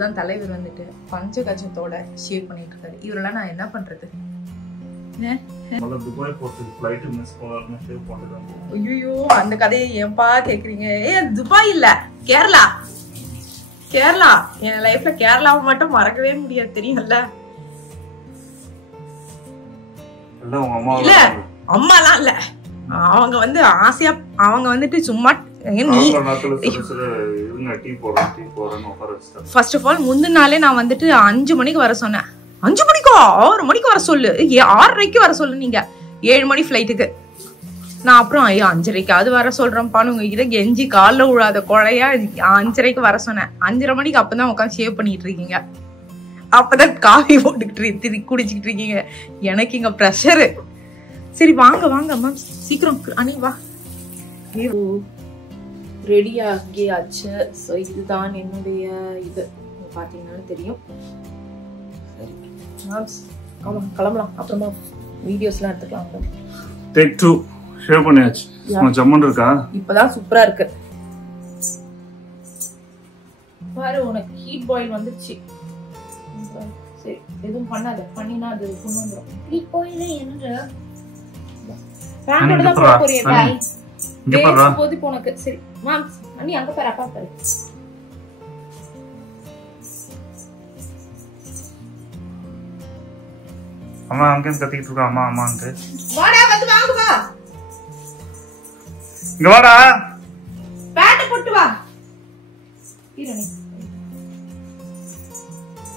இப்பதான் தலைவர் வந்துட்டு பஞ்சகஜத்தோட ஷேவ் பண்ணிட்டு இருக்காரு. இவரெல்லாம் நான் என்ன பண்றது? ஐயோ அந்த கதையை ஏன்பா கேக்குறீங்க? துபாய் இல்ல, கேரளா. கேரளா என் லைஃப்ல கேரளாவை மட்டும் மறக்கவே முடியாது, தெரியும்ல. இல்ல அம்மாலாம் இல்ல, அவங்க வந்து ஆசையா அவங்க வந்துட்டு சும்மா ஃபர்ஸ்ட் ஆஃப் ஆல் முந்தின நாளே நான் வந்துட்டு 5 மணிக்கு வர சொன்னேன். 5 மணிக்கோ 6 மணிக்கு வர சொல்லு, 6:30 வர சொல்லு, நீங்க 7 மணி ஃபிளைட்டுக்கு. நான் அப்புறம் 5:30 அது வர சொல்றேன்ப்பான்னு உங்ககிட்ட கெஞ்சி காலில் விழாத குழையா 5:30 வர சொன்னேன். 5:30 மணிக்கு அப்பதான் உட்காந்து ஷேவ் பண்ணிட்டு இருக்கீங்க, அப்பதான் காஃபி போட்டுக்கிட்டு குடிச்சுக்கிட்டு இருக்கீங்க. எனக்கு இங்க ப்ரெஷரு. சரி வாங்க வாங்க அம்மா, சீக்கிரம் அனி வா. ரெடி ஆகியாச்சு. ஸோ இதுதான் என்னுடைய இது, பார்த்தீங்கன்னா தெரியும். சரி கிளம்பலாம், அப்புறமா வீடியோஸ்லாம் எடுத்துக்கலாம். டேக் 2 ஷேவ் பண்ணியாச்சு. ஜம்மன் இருக்கா? இப்பதான் சூப்பரா இருக்கு பாரு. உனக்கு ஹீட் பாயில் வந்துருச்சு. சரி எதுவும் பண்ணாத, பண்ணினா அது கொண்டு வந்துடும். ஹீட் பாயில் என்னது? பேண்டோட தான் போட போறியே பாய். இங்க பாரு போதி போனக்கு. சரி மாம் அண்ணி அங்க பாரு, அப்பா பாரு. அம்மா அங்க கத்திட்டு இருக்கா. அம்மா அம்மான்ட்டு வாடா, வந்து வாங்க வா. இங்க வாடா, பேண்ட் போட்டு வா. இரனே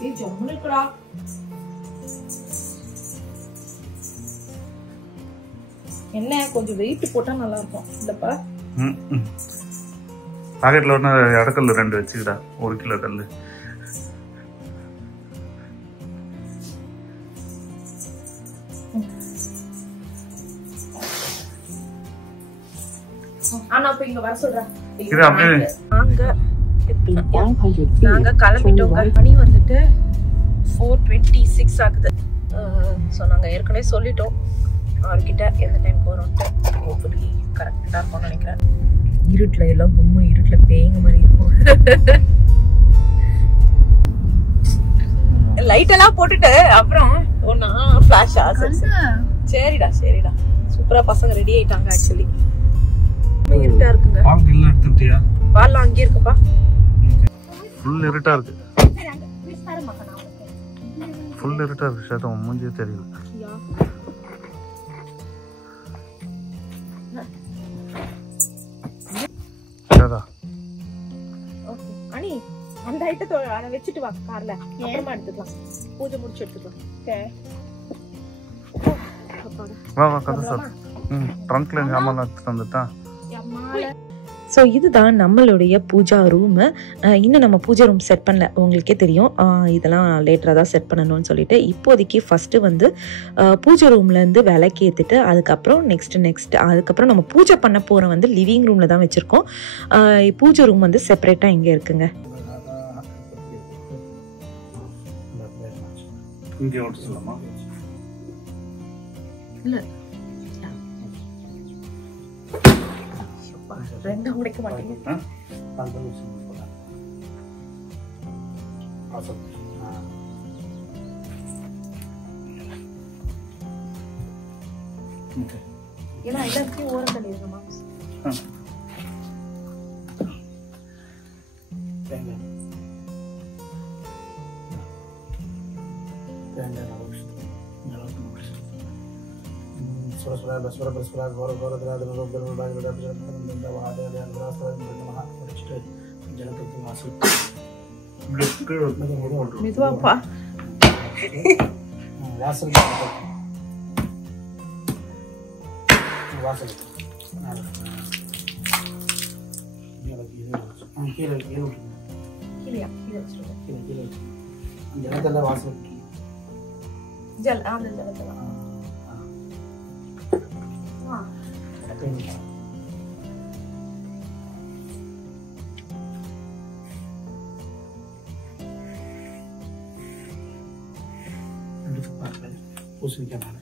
ஏய் ஜம்முனுக்குடா. என்ன கொஞ்சம் வெயிட் போட்டா நல்லா இருக்கும் இல்லப்பா. பாக்கெட்ல ஒண்ணு அடக்கல்ல 2 வச்சுக்கடா, 1 கிலோ கல்லு. ஆனா அப்ப இங்க வர சொல்றேன். இது அப்படியே நாங்க கிளம்பிட்டோங்க. மணி வந்துட்டு 4:26 ஆகுது. ஸோ நாங்க ஏற்கனவே சொல்லிட்டோம் அவர்கிட்ட எந்த டைம் போறோம்ட்டு. ஹோப்ஃபுல்லி கரெக்டா இருக்கும்னு நினைக்கிறேன். இருட்டுல எல்லாம் கும்மை இருட்டுல பேய்ங்க மாதிரி இருக்கும். லைட் எல்லாம் போட்டுட்டு அப்புறம் ஒன்னா ஃபிளாஷ் ஆகுது. சரிடா சரிடா, சூப்பரா பசங்க ரெடி ஆயிட்டாங்க. ஆக்சுவலி இருட்டா இருக்குங்க. பால் இல்ல எடுத்துட்டியா? பால் அங்க இருக்குப்பா. ஃபுல் இருட்டா இருக்கு. ஃபுல் இருட்டா இருக்கு. ஷாட் மூஞ்சியே தெரியல. சரிடா. ஓகே அனி அந்த ஐட்டத்தை அத வெச்சிட்டு வா கார்ல, அப்புறமா எடுத்துக்கலாம். பூஜை முடிச்சு எடுத்துக்கலாம். ஓகே வா வா கதை சார். ட்ரங்க்ல சாமான்லாம் எடுத்துட்டு வந்துட்டா. ஸோ இதுதான் நம்மளுடைய பூஜா ரூமு. இன்னும் நம்ம பூஜா ரூம் செட் பண்ணல, உங்களுக்கே தெரியும். இதெல்லாம் லேட்டராக தான் செட் பண்ணணும்னு சொல்லிட்டு இப்போதைக்கு ஃபஸ்ட்டு வந்து பூஜா ரூம்லேருந்து விளக்கி ஏற்றிட்டு அதுக்கப்புறம் நெக்ஸ்ட் அதுக்கப்புறம் நம்ம பூஜை பண்ண போகிற வந்து லிவிங் ரூமில் தான் வச்சுருக்கோம். பூஜா ரூம் வந்து செப்பரேட்டாக இங்கே இருக்குங்க. இல்லை ரெண்டா உடைக்க மாட்டீங்க. ஏன்னா எல்லாத்தையும் ஓரம் பண்ணிருக்கமா. மெதுவாப்பா. ஜல் அந்த ஜலத்தெல்லாம் பூசணிக்காய்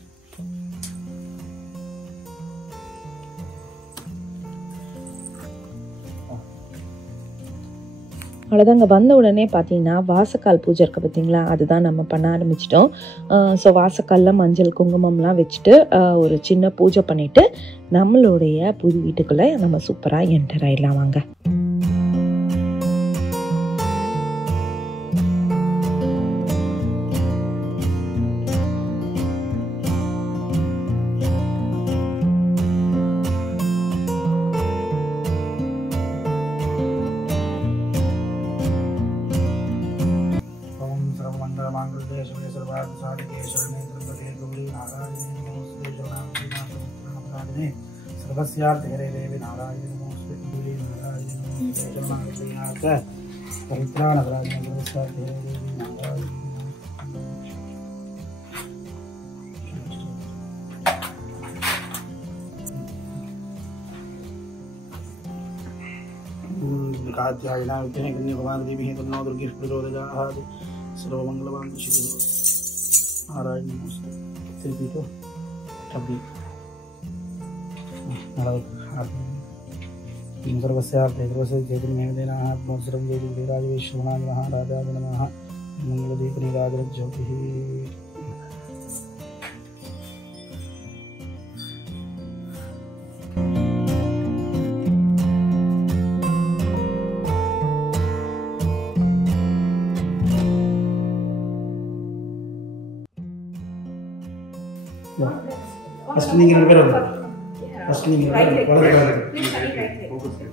அவ்வளோதாங்க. வந்த உடனே பார்த்தீங்கன்னா வாசக்கால் பூஜை இருக்குது பார்த்தீங்களா, அதுதான் நம்ம பண்ண ஆரம்பிச்சிட்டோம். ஸோ வாசக்காலில் மஞ்சள் குங்குமம்லாம் வச்சுட்டு ஒரு சின்ன பூஜை பண்ணிவிட்டு நம்மளுடைய புது வீட்டுக்குள்ளே நம்ம சூப்பராக என்டர் ஆகிடலாம் வாங்க. सर्वस्यार्थे देवी नारायण नमोस्तुते देवी नारायण नमोस्तुते परित्राण नारायण सर्वस्यार्थे देवी नारायण कात्यायना विद्महे कन्याकुमारी देवी तन्नो दुर्गे प्रचोदयात् सर्वमंगलवान् शिवे नारायण नमोस्तुते श्रीपीठो अभी सर्वस्यार्थे सर्वस्य चैतन्यमेवेना आत्मोत्सरं जयति राजवेश्वराय महाराजाय नमः मंगलदीपनिराजज्योतिः फर्स्ट नहीं कर रहा फर्स्ट नहीं कर रहा फोकस कर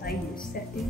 साइड सेटिंग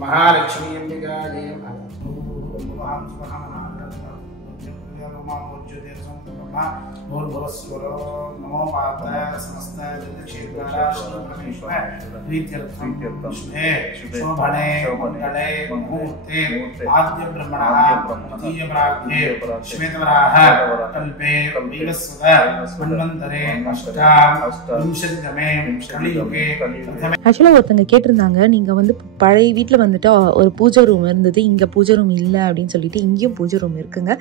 महालक्ष्मी अंबिका जय नमो पाताय समस्त शोभने मंगले मुहूर्ते आद्य ब्रह्मणः द्वितीय प्राप्ते श्वेतवराह कल्पे वैवस्वत मन्वन्तरे अष्टाविंशतितमे कलियुगे ஆக்சுவலாக ஒருத்தங்க கேட்டிருந்தாங்க, நீங்கள் வந்து பழைய வீட்டில் வந்துட்டு ஒரு பூஜை ரூம் இருந்தது, இங்கே பூஜை ரூம் இல்லை அப்படின்னு சொல்லிட்டு. இங்கேயும் பூஜை ரூம் இருக்குங்க.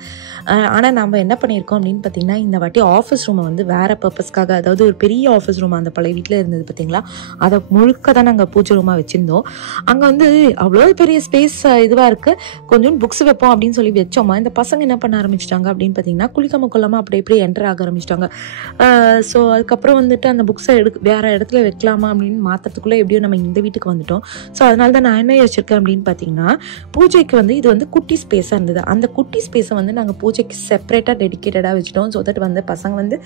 ஆனால் நம்ம என்ன பண்ணியிருக்கோம் அப்படின்னு பார்த்தீங்கன்னா, இந்த வாட்டி ஆஃபீஸ் ரூமை வந்து வேறு பர்பஸ்க்காக, அதாவது ஒரு பெரிய ஆஃபீஸ் ரூம் அந்த பழைய வீட்டில் இருந்தது பார்த்தீங்களா, அதை முழுக்க தான் நாங்கள் பூஜை ரூமாக வச்சுருந்தோம். அங்கே வந்து அவ்வளோ பெரிய ஸ்பேஸ் இதுவாக இருக்குது, கொஞ்சம் புக்ஸ் வைப்போம் அப்படின்னு சொல்லி வச்சோமா, இந்த பசங்க என்ன பண்ண ஆரம்பிச்சிட்டாங்க அப்படின்னு பார்த்தீங்கன்னா, குளிக்காம கொள்ளாமல் அப்படி இப்படி என்டர் ஆக ஆரம்பிச்சிட்டாங்க. ஸோ அதுக்கப்புறம் வந்துட்டு அந்த புக்ஸை வேறு இடத்துல வைக்கலாமா அப்படின்னு மாற்றுறதுக்குள்ளே எப்படியோ நம்ம இந்த வீட்டுக்கு வந்துட்டோம். ஸோ அதனால தான் நான் என்ன யோசிச்சிருக்கேன் அப்படின்னு பார்த்தீங்கன்னா, பூஜைக்கு வந்து இது வந்து குட்டி ஸ்பேஸாக இருந்தது. அந்த குட்டி ஸ்பேஸை வந்து நாங்கள் பூஜைக்கு செப்பரேட்டாக டெடிக்கேட்டடாக வச்சுட்டோம். ஸோ தட் வந்து பசங்க வந்து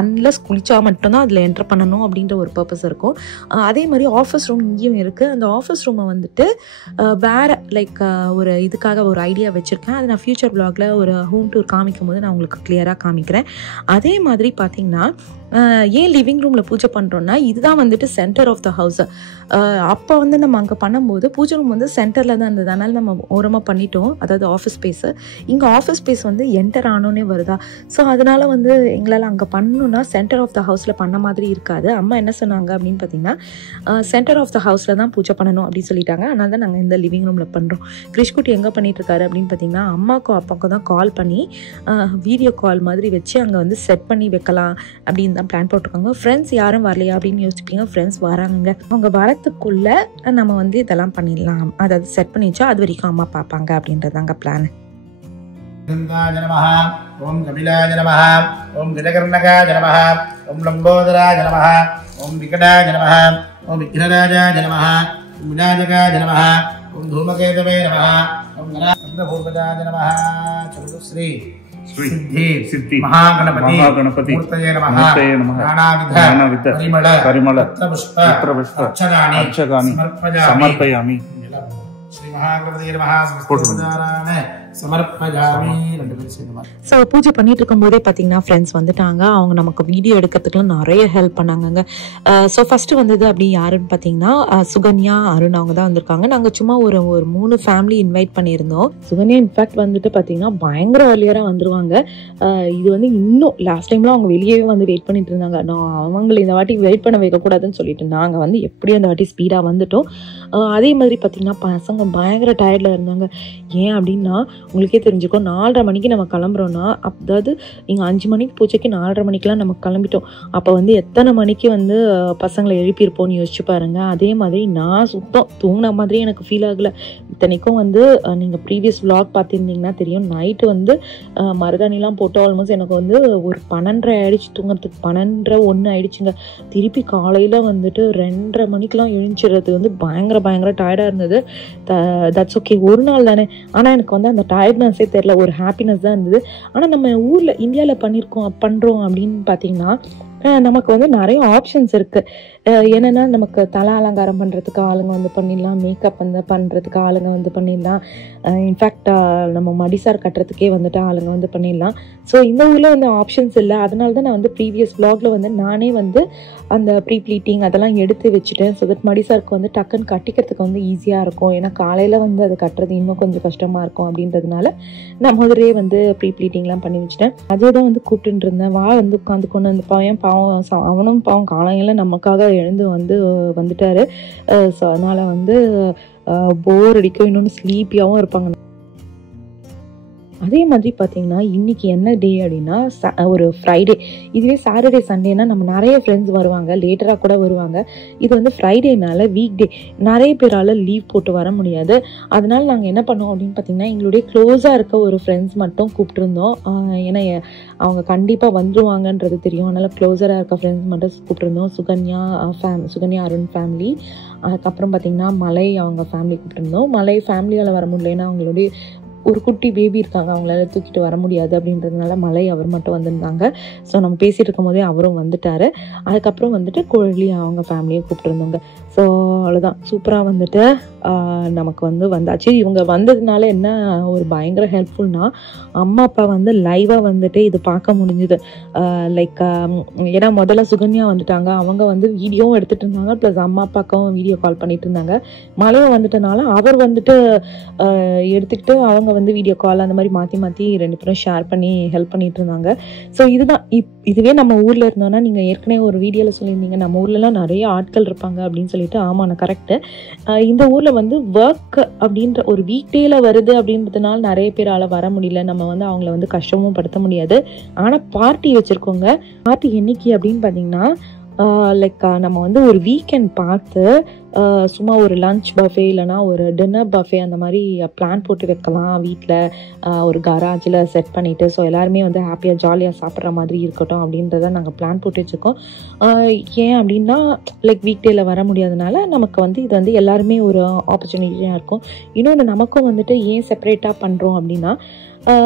அன்லஸ் குளிச்சா மட்டும்தான் அதில் என்டர் பண்ணணும் அப்படின்ற ஒரு பர்பஸ் இருக்கும். அதே மாதிரி ஆஃபீஸ் ரூம் இங்கேயும் இருக்குது. அந்த ஆஃபீஸ் ரூமை வந்துட்டு வேறு லைக் ஒரு இதுக்காக ஒரு ஐடியா வச்சுருக்கேன். அது நான் ஃபியூச்சர் வ்ளாகில் ஒரு ஹோம் டூர் காமிக்கும் போது நான் உங்களுக்கு கிளியராக காமிக்கிறேன். அதே மாதிரி பார்த்தீங்கன்னா, ஏன் லிவிங் ரூமில் பூஜை பண்ணுறோன்னா, இதுதான் வந்துட்டு சென்டர் ஆஃப் த ஹவுஸ். அப்போ வந்து நம்ம அங்கே பண்ணும்போது பூஜை ரூம் வந்து சென்டரில் தான் இருந்தது. அதனால் நம்ம ஓரமாக பண்ணிட்டோம், அதாவது ஆஃபீஸ் ஸ்பேஸு. இங்கே ஆஃபீஸ் ஸ்பேஸ் வந்து என்டர் ஆனோன்னே வருதா. ஸோ அதனால் வந்து எங்களால் அங்கே பண்ணணுன்னா சென்டர் ஆஃப் த ஹவுஸில் பண்ண மாதிரி இருக்காது. அம்மா என்ன சொன்னாங்க அப்படின்னு பார்த்தீங்கன்னா, சென்டர் ஆஃப் த ஹவுஸில் தான் பூஜை பண்ணணும் அப்படின்னு சொல்லிட்டாங்க. அதனால தான் நாங்கள் இந்த லிவிங் ரூமில் பண்ணுறோம். கிரிஷ்குட்டி எங்கே பண்ணிகிட்ருக்காரு அப்படின்னு பார்த்தீங்கன்னா, அம்மாவுக்கும் அப்பாவுக்கும் தான் கால் பண்ணி வீடியோ கால் மாதிரி வச்சு அங்கே வந்து செட் பண்ணி வைக்கலாம் அப்படின்னு தான் பிளான் போட்டிருக்காங்க. ஃப்ரெண்ட்ஸ் யாரும் வரலையா அப்படின்னு யோசிப்பீங்க. ஃப்ரெண்ட்ஸ் வராங்க. அவங்க வரத்துக்குள்ளே நம்ம வந்து இதெல்லாம் பண்ணிடலாம், அதாவது செட் பண்ணி வச்சா அது வரைக்கும் அம்மா பார்ப்பாங்க அப்படின்றதாங்க பிளான். ஓம் கபிலாய நமஹ, ஓம் கஜகர்ணகாய நமஹ, ஓம் லம்போதராஜ நமஹ ஓம் விகடாஜ நமஹ ஓம் விக்னராஜாஜ நமஹ ஓம் விநாயகாஜ நமஹ ஓம் தூமகேதவே நமஹ ஓம் கணபூர்வஜாஜ நமஹ சதுஸ்ரீ सिद्धि महागणपति मूर्तये नमः नानाविध परिमल पुष्प अर्चनानि समर्पयामि श्री महागणपति नमः ஸோ பூஜை பண்ணிட்டு இருக்கும் போதே பார்த்தீங்கன்னா ஃப்ரெண்ட்ஸ் வந்துட்டாங்க. அவங்க நமக்கு வீடியோ எடுக்கிறதுக்குலாம் நிறைய ஹெல்ப் பண்ணாங்க. ஸோ ஃபர்ஸ்ட் வந்தது அப்படி யாருன்னு பார்த்தீங்கன்னா சுகன்யா, அருண் அவங்க தான் வந்திருக்காங்க. நாங்கள் சும்மா ஒரு 3 ஃபேமிலி இன்வைட் பண்ணியிருந்தோம். சுகன்யா இன்ஃபேக்ட் வந்துட்டு பார்த்தீங்கன்னா பயங்கர ஏர்லியராக வந்துருவாங்க. இது வந்து இன்னும் லாஸ்ட் டைம்லாம் அவங்க வெளியவே வந்து வெயிட் பண்ணிட்டு இருந்தாங்க. நான் அவங்களை இந்த வாட்டி வெயிட் பண்ண வைக்கக்கூடாதுன்னு சொல்லிட்டு நாங்கள் வந்து எப்படியும் அந்த வாட்டி ஸ்பீடாக வந்துட்டோம். அதே மாதிரி பார்த்தீங்கன்னா பசங்க பயங்கர டயர்டில் இருந்தாங்க. ஏன் அப்படின்னா உங்களுக்கே தெரிஞ்சுக்கோ 4:30 மணிக்கு நம்ம கிளம்புறோன்னா, அதாவது இங்கே 5 மணிக்கு பூஜைக்கு 4:30 மணிக்கெலாம் நம்ம கிளம்பிட்டோம். அப்போ வந்து எத்தனை மணிக்கு வந்து பசங்களை எழுப்பியிருப்போம்னு யோசிச்சு பாருங்க. அதே மாதிரி நான் சுத்தம் தூங்கின மாதிரி எனக்கு ஃபீல் ஆகலை. இத்தனைக்கும் வந்து நீங்கள் ப்ரீவியஸ் vlog பார்த்துருந்தீங்கன்னா தெரியும், நைட்டு வந்து மருதாணிலாம் போட்டு ஆல்மோஸ்ட் எனக்கு வந்து ஒரு 12:30 ஆயிடுச்சு தூங்குறதுக்கு. 12:01 ஆயிடுச்சுங்க. திருப்பி காலையில் வந்துட்டு 2:30 மணிக்கெலாம் எழுந்திடுறது வந்து பயங்கர டயர்டாக இருந்தது. தட்ஸ் ஓகே, ஒரு நாள் தானே. ஆனால் எனக்கு வந்து அந்த டயர்ட்னஸே தெரியல, ஒரு ஹாப்பினஸ் தான் இருந்தது. ஆனால் நம்ம ஊரில் இந்தியாவில் பண்ணுறோம் அப்படின்னு பார்த்தீங்கன்னா நமக்கு வந்து நிறைய ஆப்ஷன்ஸ் இருக்குது. என்னென்னா நமக்கு தலை அலங்காரம் பண்ணுறதுக்கு ஆளுங்க வந்து பண்ணிடலாம், மேக்கப் வந்து பண்ணுறதுக்கு ஆளுங்க வந்து பண்ணிடலாம், இன்ஃபேக்ட் நம்ம மடிசார் கட்டுறதுக்கே வந்துட்டு ஆளுங்க வந்து பண்ணிடலாம். ஸோ இந்த ஊரில் வந்து ஆப்ஷன்ஸ் இல்லை. அதனால தான் நான் வந்து ப்ரீவியஸ் vlogல வந்து நானே வந்து அந்த ப்ரீ ப்ளீட்டிங் அதெல்லாம் எடுத்து வச்சுட்டேன். ஸோ தட் மடிசாருக்கு வந்து டக்குன்னு கட்டிக்கிறதுக்கு வந்து ஈஸியாக இருக்கும். ஏன்னா காலையில் வந்து அது கட்டுறது இன்னும் கொஞ்சம் கஷ்டமாக இருக்கும் அப்படின்றதுனால நான் முதலே வந்து ப்ரீ ப்ளீட்டிங்லாம் பண்ணி வச்சுட்டேன். அதே தான் வந்து கூப்பிட்டு இருந்தேன். வந்து உட்காந்துக்கொண்டு அந்த பையன் அவனும் பாவம் காலையில் நமக்காக எழுந்து வந்துட்டாரு. ஸோ அதனால வந்து போர் அடிக்கும், இன்னொன்று ஸ்லீப்பியாகவும் இருப்பாங்க. அதே மாதிரி பார்த்தீங்கன்னா இன்றைக்கி என்ன டே அப்படின்னா ஒரு ஃப்ரைடே. இதுவே சாட்டர்டே சண்டேனா நம்ம நிறைய ஃப்ரெண்ட்ஸ் வருவாங்க, லேட்டராக கூட வருவாங்க. இது வந்து ஃப்ரைடேனால வீக் டே, நிறைய பேரால் லீவ் போட்டு வர முடியாது. அதனால நாங்கள் என்ன பண்ணோம் அப்படின்னு பார்த்தீங்கன்னா எங்களுடைய க்ளோஸாக இருக்க ஒரு ஃப்ரெண்ட்ஸ் மட்டும் கூப்பிட்டுருந்தோம். ஏன்னா அவங்க கண்டிப்பாக வந்துருவாங்கன்றது தெரியும். அதனால் க்ளோஸராக இருக்க ஃப்ரெண்ட்ஸ் மட்டும் கூப்பிட்டுருந்தோம். சுகன்யா அருண் ஃபேமிலி, அதுக்கப்புறம் பார்த்திங்கன்னா மலை அவங்க ஃபேமிலி கூப்பிட்டுருந்தோம். மலை ஃபேமிலியால் வர முடியலன்னா அவங்களுடைய ஒரு குட்டி பேபி இருக்காங்க, அவங்களால தூக்கிட்டு வர முடியாது அப்படின்றதுனால மலை அவர் மட்டும் வந்திருந்தாங்க. ஸோ நம்ம பேசிகிட்டு இருக்கும் போதே அவரும் வந்துட்டார். அதுக்கப்புறம் வந்துட்டு கோழி அவங்க ஃபேமிலியை கூப்பிட்டுருந்தோங்க. ஸோ அவ்வளோதான், சூப்பராக வந்துட்டு நமக்கு வந்து வந்தாச்சு. இவங்க வந்ததுனால என்ன ஒரு பயங்கர ஹெல்ப்ஃபுல்னா அம்மா அப்பா வந்து லைவாக வந்துட்டு இது பார்க்க முடிஞ்சுது. லைக் ஏன்னா முதல்ல சுகன்யா வந்துட்டாங்க, அவங்க வந்து வீடியோவும் எடுத்துகிட்டு இருந்தாங்க, ப்ளஸ் அம்மா அப்பாவுக்கும் வீடியோ கால் பண்ணிட்டு இருந்தாங்க. மலையை வந்துட்டனால அவர் வந்துட்டு எடுத்துக்கிட்டு அவங்க வந்து வீடியோ கால் அந்த மாதிரி மாற்றி 2 பேரும் ஷேர் பண்ணி ஹெல்ப் பண்ணிட்டு இருந்தாங்க. ஸோ இதுதான் இதுவே நம்ம ஊரில் இருந்தோம்னா, நீங்கள் ஏற்கனவே ஒரு வீடியோவில் சொல்லியிருந்தீங்க நம்ம ஊர்லலாம் நிறைய ஆட்கள் இருப்பாங்க அப்படின்னு சொல்லிட்டு. ஆமாம், நான் கரெக்டு. இந்த ஊரில் வந்து ஒர்க் அப்படின்ற ஒரு வீக் டேல வருது அப்படின்றதுனால நிறைய பேரால் வர முடியல. நம்ம வந்து அவங்கள வந்து கஷ்டமும் படுத்த முடியாது. ஆனால் பார்ட்டி வச்சுருக்கோங்க. பார்ட்டி என்னைக்கு அப்படின்னு பார்த்தீங்கன்னா லைக் நம்ம வந்து ஒரு வீக்கெண்ட் பார்த்து சும்மா ஒரு லன்ச் பஃபே இல்லைனா ஒரு டின்னர் பஃபே அந்த மாதிரி பிளான் போட்டு வைக்கலாம் வீட்டில் ஒரு கராஜில் செட் பண்ணிவிட்டு. ஸோ எல்லாருமே வந்து ஹாப்பியாக ஜாலியாக சாப்பிட்ற மாதிரி இருக்கட்டும் அப்படின்றத நாங்கள் பிளான் போட்டு வச்சுருக்கோம். ஏன் அப்படின்னா லைக் வீக் டேயில் வர முடியாதனால நமக்கு வந்து இது வந்து எல்லாருமே ஒரு ஆப்பர்ச்சுனிட்டியாக இருக்கும். இன்னொன்று நமக்கும் வந்துட்டு ஏன் செப்பரேட்டாக பண்ணுறோம் அப்படின்னா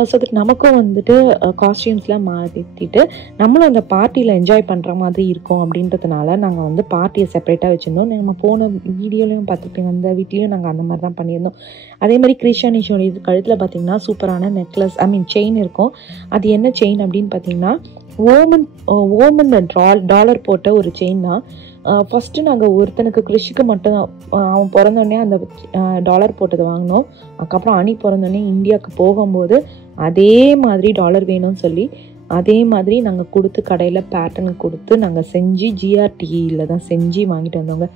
ஸோ தட் நமக்கும் வந்துட்டு காஸ்டியூம்ஸ்லாம் மாற்றிட்டு நம்மளும் அந்த பார்ட்டியில் என்ஜாய் பண்ணுற மாதிரி இருக்கும் அப்படின்றதுனால நாங்கள் வந்து பார்ட்டியை செப்பரேட்டாக வச்சுருந்தோம். நம்ம போன வீடியோலையும் பார்த்துருப்பீங்க, அந்த வீட்லேயும் நாங்கள் அந்த மாதிரி தான் பண்ணியிருந்தோம். அதே மாதிரி கிறிஸ்டியானிஷோட இது கழுத்தில் பார்த்திங்கன்னா சூப்பரான நெக்லஸ் செயின் இருக்கும். அது என்ன செயின் அப்படின்னு பார்த்தீங்கன்னா ஓமன் டாலர் போட்ட ஒரு செயின் தான். ஃபஸ்ட்டு நாங்கள் ஒருத்தனுக்கு கிறிஷுக்கு மட்டும் அவன் பிறந்தோடனே அந்த டாலர் போட்டது வாங்கினோம். அதுக்கப்புறம் அணி பிறந்தோடனே இந்தியாவுக்கு போகும்போது அதே மாதிரி டாலர் வேணும்னு சொல்லி அதே மாதிரி நாங்கள் கொடுத்து கடையில் பேட்டர்னு கொடுத்து நாங்கள் செஞ்சு ஜிஆர்டியில் தான் செஞ்சு வாங்கிட்டு வந்தோங்க.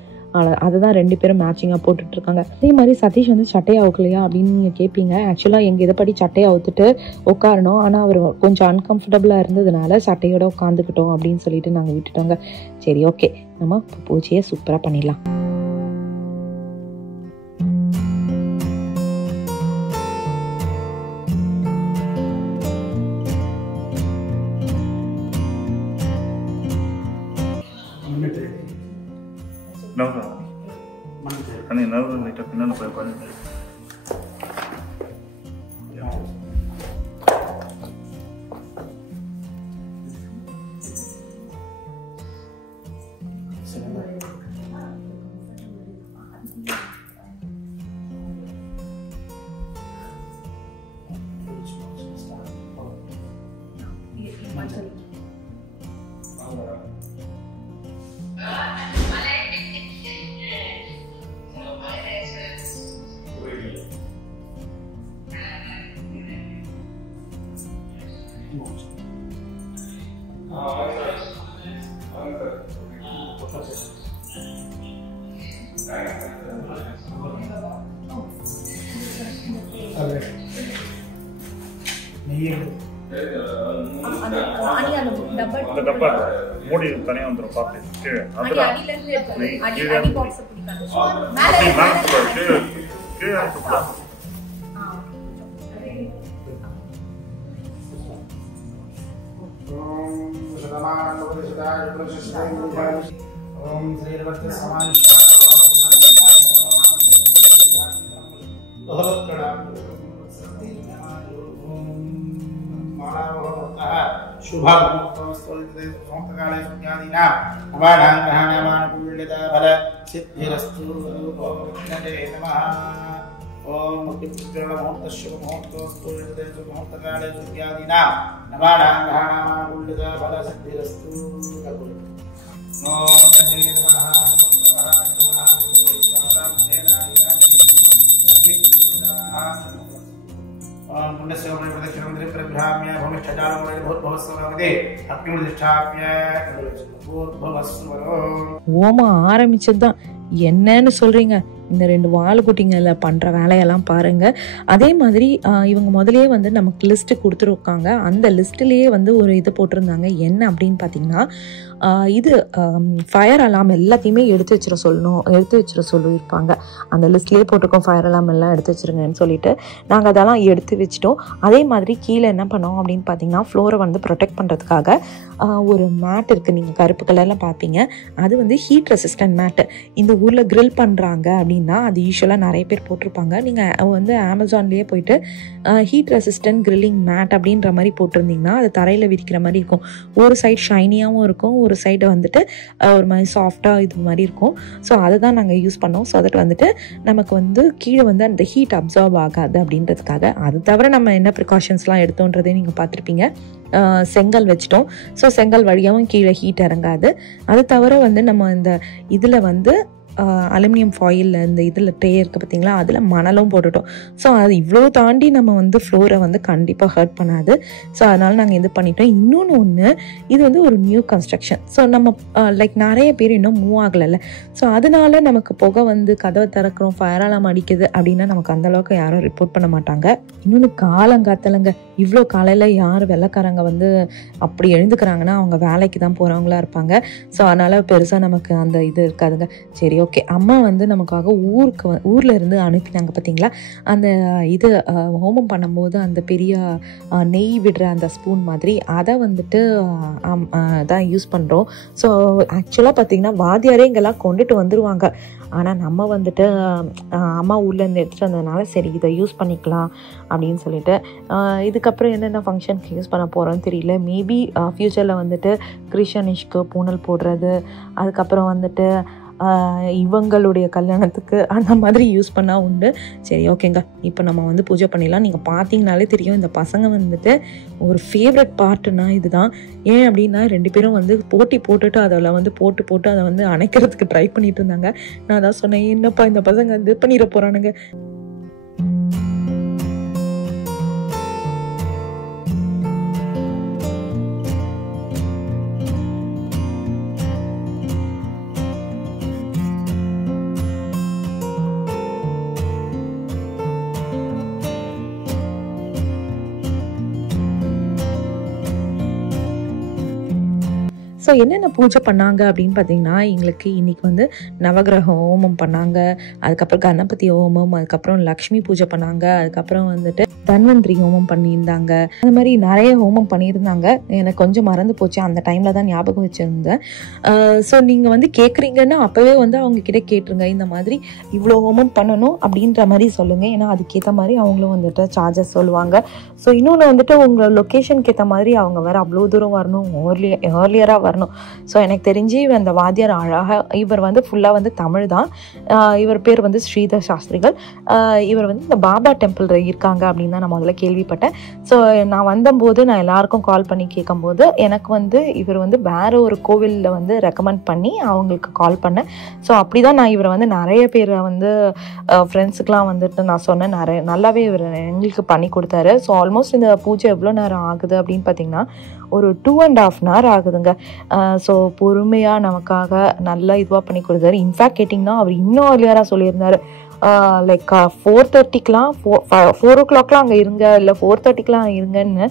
அதை தான் 2 பேரும் மேட்சிங்காக போட்டுட்ருக்காங்க. அதே மாதிரி சதீஷ் வந்து சட்டையை அவுக்கலையா அப்படின்னு நீங்கள் கேட்பீங்க. ஆக்சுவலாக எங்கள் இதை படி சட்டையை அவுத்துட்டு உட்காரணும், ஆனால் அவர் கொஞ்சம் அன்கம்ஃபர்டபுளாக இருந்ததுனால சட்டையோடு உட்காந்துக்கிட்டோம் அப்படின்னு சொல்லிட்டு நாங்கள் விட்டுட்டோங்க. சரி, ஓகே, நம்ம பூஜையை சூப்பராக பண்ணிடலாம். என்னென்ன போய் பண்ணி அந்த டப்பா மூடி தனியாக வந்துடும் பார்த்து கீழே கீழே शुभमुहूर्तकाले सुज्ञादीनां नवानां ग्रहाणामानुकूल्यताफल सिद्धिरस्तु नमः ओम मुहूर्तशुभमुहूर्तोऽस्तु मुहूर्तकाले सुज्ञादीनां नवानां ग्रहाणामानुकूल्यताफल सिद्धिरस्तु ஓமம் ஆரம்பிச்சதுதான் என்னன்னு சொல்றீங்க. இந்த 2 வாலுக்குட்டிங்கள பண்ற வேலையெல்லாம் பாருங்க. அதே மாதிரி இவங்க முதலே வந்து நமக்கு லிஸ்ட் கொடுத்துருக்காங்க. அந்த லிஸ்ட்லயே வந்து ஒரு இது போட்டிருந்தாங்க. என்ன அப்படின்னு பாத்தீங்கன்னா இது ஃபயர் அலாம் எல்லாத்தையுமே எடுத்து வச்சிட சொல்லியிருப்பாங்க. அந்த லிஸ்ட்லேயே போட்டிருக்கோம் ஃபயர் அலாம் எல்லாம் எடுத்து வச்சிருங்கன்னு சொல்லிட்டு நாங்கள் அதெல்லாம் எடுத்து வச்சிட்டோம். அதே மாதிரி கீழே என்ன பண்ணோம் அப்படின்னு பார்த்தீங்கன்னா ஃப்ளோரை வந்து ப்ரொடெக்ட் பண்ணுறதுக்காக ஒரு மேட் இருக்குது. நீங்கள் கருப்பு கலரில் பார்ப்பீங்க. அது வந்து ஹீட் ரெசிஸ்டன்ட் மேட்டு. இந்த ஊரில் கிரில் பண்ணுறாங்க அப்படின்னா அது யூஸ்வலாக நிறைய பேர் போட்டிருப்பாங்க. நீங்கள் வந்து அமேசான்லேயே போயிட்டு ஹீட் ரெசிஸ்டன்ட் கிரில்லிங் மேட் அப்படின்ற மாதிரி போட்டிருந்தீங்கன்னா அது தரையில் விரிக்கிற மாதிரி இருக்கும். ஒரு சைட் ஷைனியாகவும் இருக்கும், ஒரு சைடு வந்துட்டு ஒரு மாதிரி சாஃப்டாக இது மாதிரி இருக்கும். ஸோ அதை தான் நாங்கள் யூஸ் பண்ணோம். ஸோ அதற்கு வந்துட்டு நமக்கு வந்து கீழே வந்து அந்த ஹீட் அப்சார்ப் ஆகாது அப்படின்றதுக்காக. அது தவிர நம்ம என்ன ப்ரிகாஷன்ஸ்லாம் எடுத்தோன்றதே நீங்கள் பார்த்துருப்பீங்க. செங்கல் வச்சிட்டோம். ஸோ செங்கல் வழியாகவும் கீழே ஹீட் இறங்காது. அது தவிர வந்து நம்ம இந்த இதில் வந்து அலுமினியம் ஃபாயிலில் இந்த இதில் ட்ரே இருக்குது பார்த்தீங்களா, அதில் மணலும் போட்டுட்டோம். ஸோ அது இவ்வளோ தாண்டி நம்ம வந்து ஃப்ளோரை வந்து கண்டிப்பாக ஹர்ட் பண்ணாது. ஸோ அதனால் நாங்கள் இது பண்ணிட்டோம். இன்னொன்று ஒன்று, இது வந்து ஒரு நியூ கன்ஸ்ட்ரக்ஷன். ஸோ நம்ம லைக் நிறைய பேர் இன்னும் மூவ் ஆகலைல்ல. ஸோ அதனால நமக்கு புகை வந்து கதவை திறக்கிறோம், ஃபயர் அலாம் அடிக்குது அப்படின்னா நமக்கு அந்தளவுக்கு யாரும் ரிப்போர்ட் பண்ண மாட்டாங்க. இன்னொன்று காலங்காத்தலைங்க, இவ்வளோ காலையில் யார் வெள்ளைக்காரங்க வந்து அப்படி எழுந்துக்கிறாங்கன்னா அவங்க வேலைக்கு தான் போகிறவங்களா இருப்பாங்க. ஸோ அதனால் பெருசாக நமக்கு அந்த இது இருக்காதுங்க. சரி, ஓகே. அம்மா வந்து நமக்காக ஊரில் இருந்து அனுப்பினாங்க பார்த்தீங்களா, அந்த இது ஹோமம் பண்ணும்போது அந்த பெரிய நெய் விடுற அந்த ஸ்பூன் மாதிரி அதை வந்துட்டு தான் யூஸ் பண்ணுறோம். ஸோ ஆக்சுவலாக பார்த்தீங்கன்னா வாத்தியாரே இங்கெல்லாம் கொண்டுட்டு வந்துடுவாங்க. ஆனால் நம்ம வந்துட்டு அம்மா ஊர்லேருந்து எடுத்துகிட்டு வந்ததுனால சரி இதை யூஸ் பண்ணிக்கலாம் அப்படின்னு சொல்லிட்டு இதுக்கப்புறம் என்னென்ன ஃபங்க்ஷனுக்கு யூஸ் பண்ண போகிறோன்னு தெரியல. மேபி ஃப்யூச்சரில் வந்துட்டு கிருஷ்ணனிஷ்க்கு பூனல் போடுறது, அதுக்கப்புறம் வந்துட்டு இவங்களுடைய கல்யாணத்துக்கு அந்த மாதிரி யூஸ் பண்ணால் உண்டு. சரி, ஓகேங்க. இப்போ நம்ம வந்து பூஜை பண்ணிடலாம். நீங்கள் பார்த்தீங்கனாலே தெரியும் இந்த பசங்க வந்துட்டு ஒரு ஃபேவரட் பார்ட்டுனா இதுதான். ஏன் அப்படின்னா 2 பேரும் வந்து போட்டி போட்டுட்டு அதில் வந்து போட்டு அதை வந்து அணைக்கிறதுக்கு ட்ரை பண்ணிட்டு இருந்தாங்க. நான் அதான் சொன்னேன், என்னப்பா இந்த பசங்க இது பண்ணிட போகிறானுங்க. ஸோ என்னென்ன பூஜை பண்ணாங்க அப்படின்னு பார்த்தீங்கன்னா, எங்களுக்கு இன்றைக்கி வந்து நவகிரக ஹோமம் பண்ணாங்க, அதுக்கப்புறம் கணபதி ஹோமம், அதுக்கப்புறம் லக்ஷ்மி பூஜை பண்ணாங்க, அதுக்கப்புறம் வந்துட்டு தன்வந்திரி ஹோமம் பண்ணியிருந்தாங்க. அந்த மாதிரி நிறைய ஹோமம் பண்ணியிருந்தாங்க. எனக்கு கொஞ்சம் மறந்து போச்சு, அந்த டைமில் தான் ஞாபகம் வச்சுருந்தேன். ஸோ நீங்கள் வந்து கேட்குறீங்கன்னா அப்போவே வந்து அவங்க கிட்ட கேட்டுருங்க, இந்த மாதிரி இவ்வளோ ஹோமம் பண்ணணும் அப்படின்ற மாதிரி சொல்லுங்கள். ஏன்னா அதுக்கேற்ற மாதிரி அவங்களும் வந்துட்டு சார்ஜஸ் சொல்லுவாங்க. ஸோ இன்னொன்று வந்துட்டு உங்கள் லொக்கேஷனுக்கு ஏற்ற மாதிரி அவங்க வேறு அவ்வளோ தூரம் வரணும், ஏர்லியராக வரணும். ஸோ எனக்கு தெரிஞ்சு அந்த வாத்தியார் அழகாக, இவர் வந்து ஃபுல்லாக வந்து தமிழ் தான். இவர் பேர் வந்து ஸ்ரீதர் சாஸ்திரிகள். இவர் வந்து இந்த பாபா டெம்பிள் இருக்காங்க அப்படின்னு தான் நான் முதல்ல கேள்விப்பட்டேன். ஸோ நான் வந்தபோது நான் எல்லாருக்கும் கால் பண்ணி கேட்கும்போது எனக்கு வந்து இவர் வந்து வேறு ஒரு கோவிலில் வந்து ரெக்கமெண்ட் பண்ணி அவங்களுக்கு கால் பண்ணேன். ஸோ அப்படி தான் நான் இவரை வந்து நிறைய பேரை வந்து ஃப்ரெண்ட்ஸுக்கெலாம் வந்துட்டு நான் சொன்னேன். நல்லாவே இவர் எங்களுக்கு பண்ணி கொடுத்தாரு. ஸோ ஆல்மோஸ்ட் இந்த பூஜை எவ்வளோ நேரம் ஆகுது அப்படின்னு பார்த்தீங்கன்னா ஒரு 2.5 hour ஆகுதுங்க. ஸோ பொறுமையாக நமக்காக நல்லா இதுவாக பண்ணி கொடுத்தாரு. இன்ஃபேக்ட் கேட்டிங்கன்னா அவர் இன்னும் ஏர்லியராக சொல்லியிருந்தார், லைக் 4:30க்கெலாம் 4 o'clockலாம் அங்கே இருங்க, இல்லை 4:30க்கெலாம் இருங்கன்னு.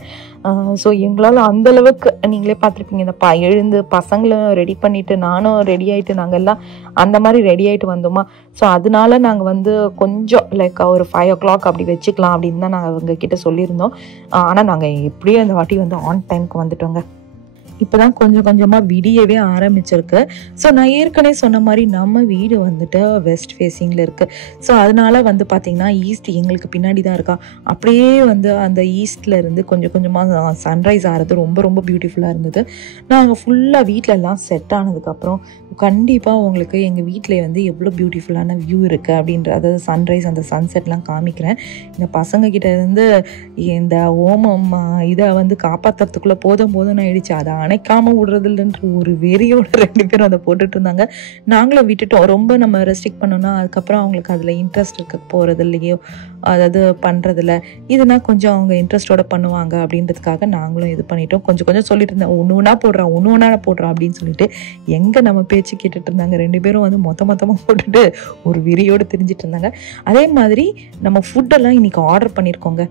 ஸோ எங்களால் அந்தளவுக்கு நீங்களே பார்த்துருப்பீங்க, இந்த எழுந்து பசங்களும் ரெடி பண்ணிவிட்டு நானும் ரெடி ஆகிட்டு நாங்கள் எல்லாம் அந்த மாதிரி ரெடி ஆகிட்டு வந்தோமா. ஸோ அதனால நாங்கள் வந்து கொஞ்சம் லைக் ஒரு 5 o'clock அப்படி வச்சுக்கலாம் அப்படின்னு தான் நாங்கள் அவங்கக்கிட்ட சொல்லியிருந்தோம். ஆனால் நாங்கள் எப்படியும் அந்த வாட்டி வந்து ஆன் டைமுக்கு வந்துட்டோங்க. இப்போ தான் கொஞ்சம் கொஞ்சமாக விடியவே ஆரம்பிச்சிருக்கு. ஸோ நான் ஏற்கனவே சொன்ன மாதிரி நம்ம வீடு வந்துட்டு வெஸ்ட் ஃபேஸிங்கில் இருக்குது. ஸோ அதனால் வந்து பார்த்திங்கன்னா ஈஸ்ட் எங்களுக்கு பின்னாடி தான் இருக்கா. அப்படியே வந்து அந்த ஈஸ்டில் இருந்து கொஞ்சம் கொஞ்சமாக சன்ரைஸ் ஆகிறது ரொம்ப ரொம்ப பியூட்டிஃபுல்லாக இருந்தது. நாங்கள் ஃபுல்லாக வீட்டிலலாம் செட் ஆனதுக்கப்புறம் கண்டிப்பாக உங்களுக்கு எங்கள் வீட்டில் வந்து எவ்வளோ பியூட்டிஃபுல்லான வியூ இருக்குது அப்படின்ற, அதாவது சன்ரைஸ் அந்த சன்செட்லாம் காமிக்கிறேன். இந்த பசங்கக்கிட்ட இருந்து இந்த ஓமம் இதை வந்து காப்பாற்றுறதுக்குள்ளே போதும் ஆயிடுச்சு. அதை அணைக்காமல் விடுறதில்லன்ற ஒரு வெறியோட 2 பேரும் அதை போட்டுட்டு இருந்தாங்க. நாங்களும் விட்டுட்டோம். ரொம்ப நம்ம ரெஸ்ட்ரிக்ட் பண்ணோன்னா அதுக்கப்புறம் அவங்களுக்கு அதில் இன்ட்ரெஸ்ட் இருக்க போகிறது இல்லையோ, அதாவது பண்ணுறதில்ல. இதுனா கொஞ்சம் அவங்க இன்ட்ரெஸ்டோட பண்ணுவாங்க அப்படின்றதுக்காக நாங்களும் இது பண்ணிட்டோம். கொஞ்சம் கொஞ்சம் சொல்லிட்டு இருந்தேன், ஒன்று ஒன்றா போடுறான் அப்படின்னு சொல்லிட்டு எங்கே நம்ம பேச்சு கேட்டுட்டு இருந்தாங்க. 2 பேரும் வந்து மொத்தமாக போட்டுட்டு ஒரு வெறியோடு தெரிஞ்சிட்டு இருந்தாங்க. அதே மாதிரி நம்ம ஃபுட்டெல்லாம் இன்னைக்கு ஆர்டர் பண்ணியிருக்கோங்க.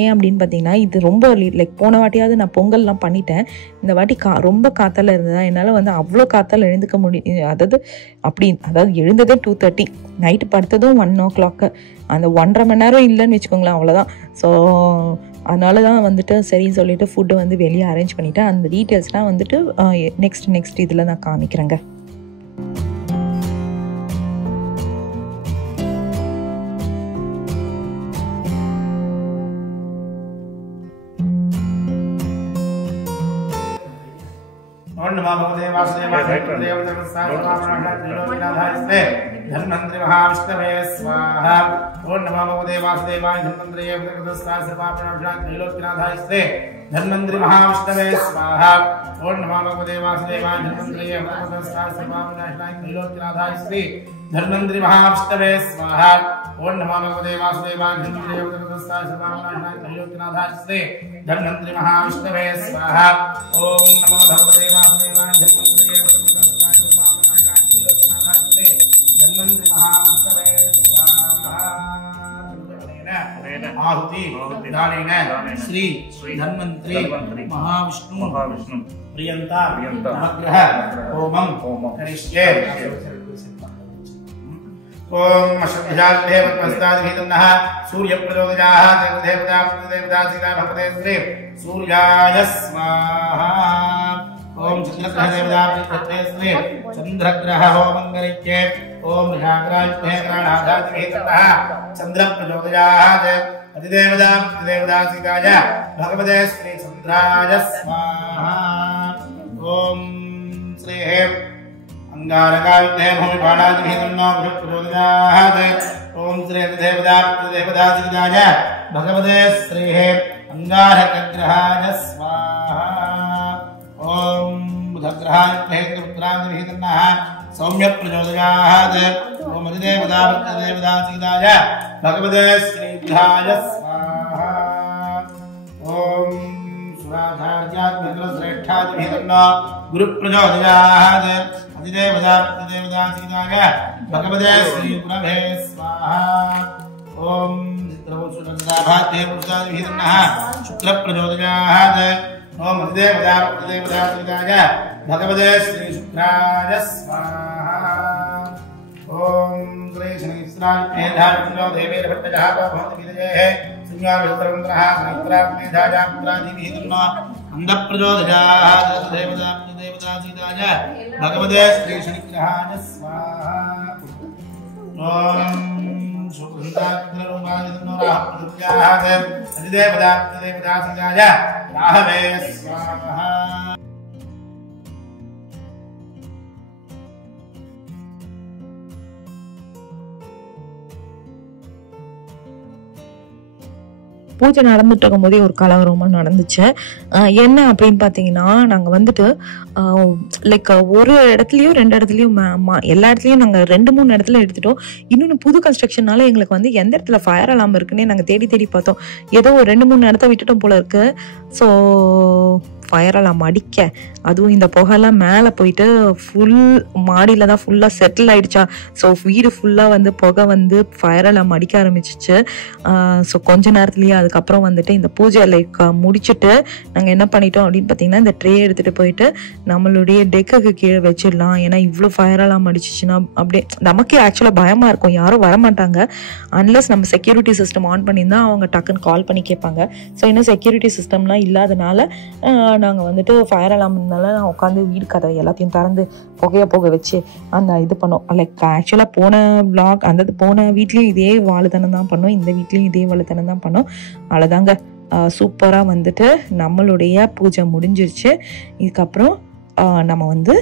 ஏன் அப்படின்னு பார்த்தீங்கன்னா இது ரொம்ப லைக் போன வாட்டியாவது நான் பொங்கல்லாம் பண்ணிட்டேன். இந்த வாட்டி ரொம்ப காத்தால இருந்ததா, என்னால் வந்து அவ்வளோ காத்தால எழுந்துக்க முடியும். அதாவது எழுந்ததே 2:30, நைட்டு படுத்ததும் 1 o'clock. அந்த 1.5 மணி நேரம் இல்லைன்னு வச்சுக்கோங்களேன், அவ்வளோதான். ஸோ அதனால தான் வந்துட்டு சரின்னு சொல்லிட்டு ஃபுட்டு வந்து வெளியே அரேஞ்ச் பண்ணிவிட்டேன். அந்த டீட்டெயில்ஸ்லாம் வந்துட்டு நெக்ஸ்ட் இதில் நான் காமிக்கிறேங்க. धन्वंद्रि महाविष्णवे स्वाहा। ओम नमो भगवते वासुदेवाय धन्वंद्रि त्रिलोक्यनाथाय धन्वंद्रि महाविष्णवे स्वाहा। ओम नमो भगवते वासुदेवाय धन्वंद्रि त्रिलोक्यनाथाय धन्वंद्रि महाविष्णवे स्वाहा। ओम नमो भगवते वासुदेवाय धन्वंद्रि त्रिलोक्यनाथाय धन्वंद्रि महाविष्णवे स्वाहा। ओम नमो भगवते वासुदेवाय धन्वंद्रि धन्वंद्रि महाविष्णवे स्वाहा। आहुति दानेन श्री धन्वंद्रि महाविष्णु प्रियंता नवग्रह होमं करिष्ये। ओम अश्वजादेव प्रस्तादितन्नः सूर्य प्रचोदयाः देवता सीता भगवते श्री सूर्याय स्वाहा। ओम चंद्रग्रह देवता श्री चंद्रग्रह होमं करिष्ये। ओम ऋषाग्राजनाधातितन्नः चंद्र प्रचोदयाः अधिदेवता सीताय भगवते श्री चंद्राय स्वाहा। ओम श्री अंगारकायुधे भूमिपाणादिभिर्नो प्रचोदयात्। ओम श्री देवता सीताय भगवते श्री अंगारकग्रहाय स्वाहा। ओम बुधग्रहाय पुत्रादिभिर्नः सौम्य प्रचोदयात्। ओम अधिदेवता सीताय भगवते श्री बुधाय स्वाहा। ओम सुराधार्यात्मश्रेष्ठादिभिर्नो गुरुप्रचोदयात्। अधिदेवता सीताय भगवते श्री गुरवे स्वाहा। ओम चित्रवंशुनन्दाभाद्यपुरुषादिभिर्नः शुक्रप्रचोदयात्। ओम अधिदेवता सीताय भगवते श्री शुक्राय स्वाहा। ओम श्री शनिस्राय देवेर्भट्टजः भवति विजये भगवते श्री शनिग्रहाय स्वाहा। ओम राहवे स्वाहा। பூஜை நடந்துட்டு இருக்கும் போதே ஒரு கலவரமா நடந்துச்சு. என்ன அப்படின்னு பார்த்தீங்கன்னா, நாங்கள் வந்துட்டு லைக் ஒரு இடத்துலையும் 2 இடத்துலையும் எல்லா இடத்துலையும் நாங்கள் 2-3 இடத்துல எடுத்துட்டோம். இன்னொன்று புது கன்ஸ்ட்ரக்ஷனால எங்களுக்கு வந்து எந்த இடத்துல ஃபயர் அலாம் இருக்குன்னே நாங்கள் தேடி பார்த்தோம். ஏதோ ஒரு 2-3 இடத்த விட்டுட்டோம் போல இருக்கு. ஸோ ஃபயர் அலாம் அடிக்க, அதுவும் இந்த புகைலாம் மேலே போயிட்டு ஃபுல் மாடியில் தான் ஃபுல்லாக செட்டில் ஆயிடுச்சா. ஸோ வீடு ஃபுல்லாக வந்து புகை வந்து ஃபயர் அலாம் அடிக்க ஆரம்பிச்சிச்சு. ஸோ கொஞ்ச நேரத்துலேயே அதுக்கப்புறம் வந்துட்டு இந்த பூஜை லைக் முடிச்சுட்டு நாங்கள் என்ன பண்ணிட்டோம் அப்படின்னு பார்த்தீங்கன்னா, இந்த ட்ரே எடுத்துகிட்டு போயிட்டு நம்மளுடைய டெக்குக்கு கீழே வச்சிடலாம். ஏன்னா இவ்வளோ ஃபயர் அலாம் அடிச்சிச்சுன்னா அப்படியே நமக்கே ஆக்சுவலாக பயமாக இருக்கும். யாரும் வரமாட்டாங்க அன்லஸ் நம்ம செக்யூரிட்டி சிஸ்டம் ஆன் பண்ணியிருந்தா அவங்க டக்குன்னு கால் பண்ணி கேட்பாங்க. ஸோ இன்னும் செக்யூரிட்டி சிஸ்டம்லாம் இல்லாதனால நாங்கள் வந்துட்டு ஃபயர் அலாம் இருந்தால நான் உட்காந்து வீடு கதை எல்லாத்தையும் திறந்து புகைய வச்சு அந்த இது பண்ணோம். லைக் ஆக்சுவலாக போன விளாக் அந்த போன வீட்லேயும் இதே வாழுத்தனம் தான் பண்ணோம், இந்த வீட்லேயும் இதே வாழுத்தனம் தான் பண்ணோம். அவ்வளோதாங்க. சூப்பராக வந்துட்டு நம்மளுடைய பூஜை முடிஞ்சிருச்சு. இதுக்கப்புறம் நம்ம வந்து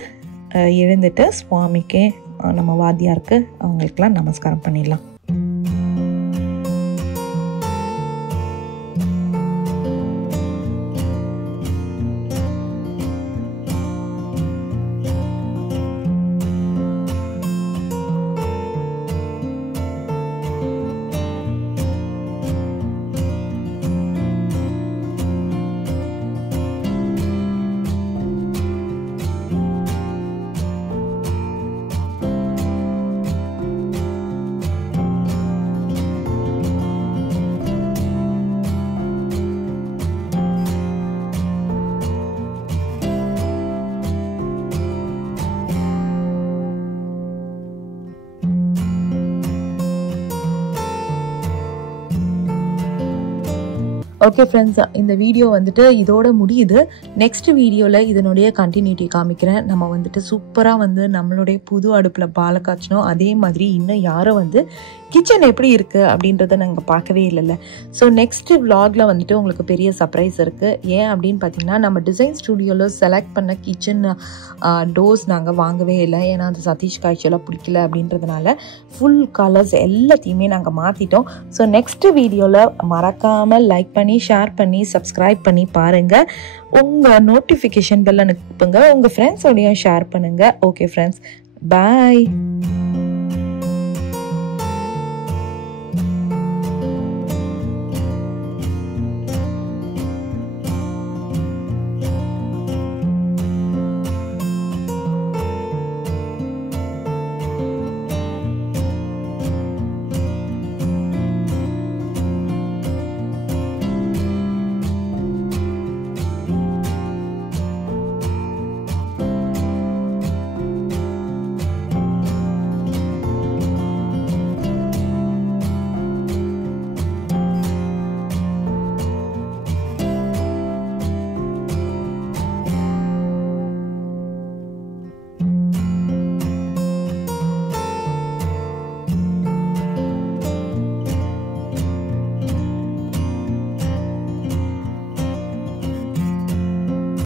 எழுந்துட்டு சுவாமிக்கு நம்ம வாத்தியாருக்கு அவங்களுக்கெல்லாம் நமஸ்காரம் பண்ணிடலாம். ஓகே ஃப்ரெண்ட்ஸ், இந்த வீடியோ வந்துட்டு இதோட முடியுது. நெக்ஸ்ட் வீடியோவில் இதனுடைய கண்டினியூட்டி காமிக்கிறேன். நம்ம வந்துட்டு சூப்பராக வந்து நம்மளுடைய புது அடுப்பில் பாலை காய்ச்சணும். அதே மாதிரி இன்னும் யாரும் வந்து கிச்சன் எப்படி இருக்குது அப்படின்றத நாங்கள் பார்க்கவே இல்லைல்ல. ஸோ நெக்ஸ்ட் விலாகில் வந்துட்டு உங்களுக்கு பெரிய சர்ப்ரைஸ் இருக்குது. ஏன் அப்படின்னு பார்த்தீங்கன்னா, நம்ம டிசைன் ஸ்டுடியோவில் செலக்ட் பண்ண கிச்சன் டோர்ஸ் நாங்கள் வாங்கவே இல்லை. ஏன்னா அது சதீஷ் காய்ச்சலாக பிடிக்கல அப்படின்றதுனால ஃபுல் கலர்ஸ் எல்லாத்தையுமே நாங்கள் மாற்றிட்டோம். ஸோ நெக்ஸ்ட் வீடியோவில் மறக்காமல் லைக் பண்ணி ஷேர் பண்ணி சப்ஸ்கிரைப் பண்ணி பாருங்கள். உங்கள் நோட்டிஃபிகேஷன் பெல் அனுப்புங்க. உங்கள் ஃப்ரெண்ட்ஸோடையும் ஷேர் பண்ணுங்கள். ஓகே ஃப்ரெண்ட்ஸ், பாய்.